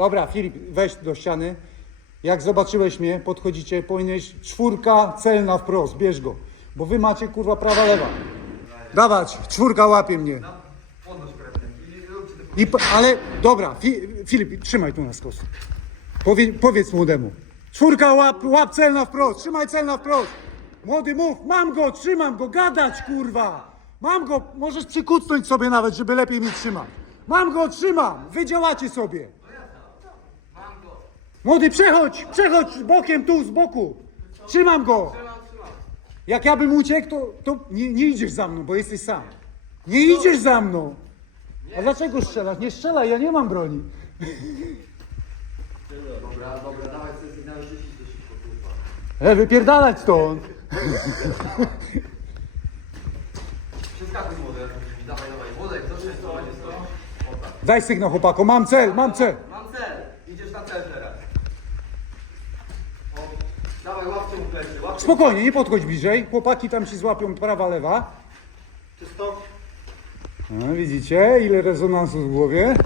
Dobra, Filip, weź do ściany. Jak zobaczyłeś mnie, podchodzicie, powinieneś czwórka celna wprost, bierz go. Bo wy macie kurwa prawa lewa. Dawać, czwórka łapie mnie. I ale dobra, Fi, Filip, trzymaj tu na skos. Powie, powiedz młodemu. Czwórka łap, łap celna wprost, trzymaj celna wprost. Młody mów, mam go, trzymam go, gadać kurwa. Mam go, możesz przykucnąć sobie nawet, żeby lepiej mnie trzymać. Mam go, trzymam, wy działacie sobie. Młody, przechodź, przechodź bokiem tu, z boku. Trzymam go. Jak ja bym uciekł, to, to nie, nie idziesz za mną, bo jesteś sam. Nie idziesz za mną. A dlaczego strzelasz? Nie strzelaj, ja nie mam broni. Dobra, dobra, dawaj sobie sygnały 30 do szybko, kurwa. E, wypierdalać stąd. Przeskakuj młody, dawaj, dawaj. Do 6 będzie stoi. O tak. Daj sygnał cel, mam cel. Mam cel. Idziesz na cel teraz. O, dawaj, łapcie mu plecy, łapcie. Spokojnie, nie podchodź bliżej. Chłopaki tam ci złapią prawa, lewa. Czysto? No, widzicie, ile rezonansu w głowie.